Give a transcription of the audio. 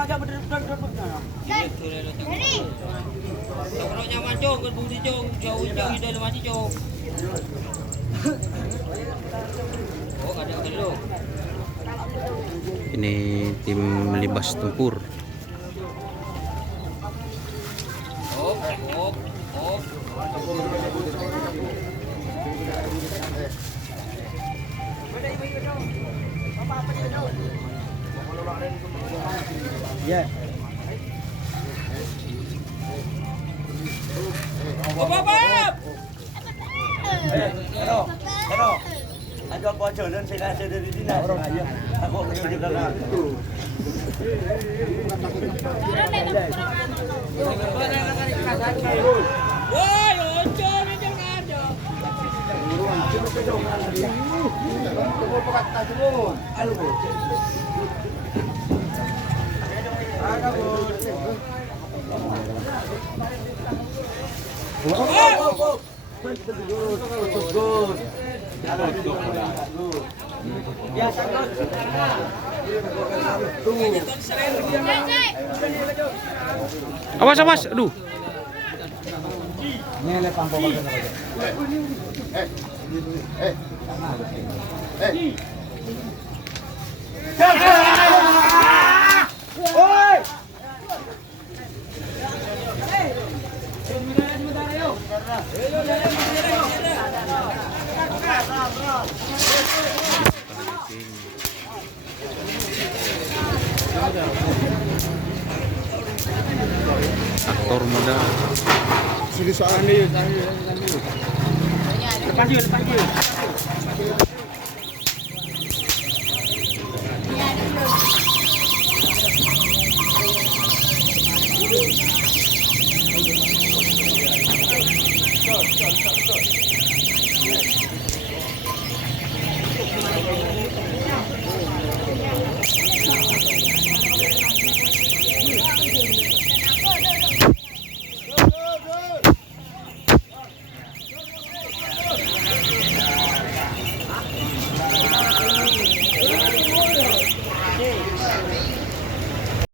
aja bener-bener. Kalau nyaman cong, kan budi cong, jauh-jauh dari mati cong. Oh, ada dulu. Ini tim Libas Tempur. Oh. Ya. Bap. Hero. Ayo aku aja dan saya dari sini. Aku menuju ke sana. Woi, ojo minjem aja. Awas, aduh. Nyele pampo bagian apa aja. Oi! Aktor muda. Sini soalnya. Depan yuk.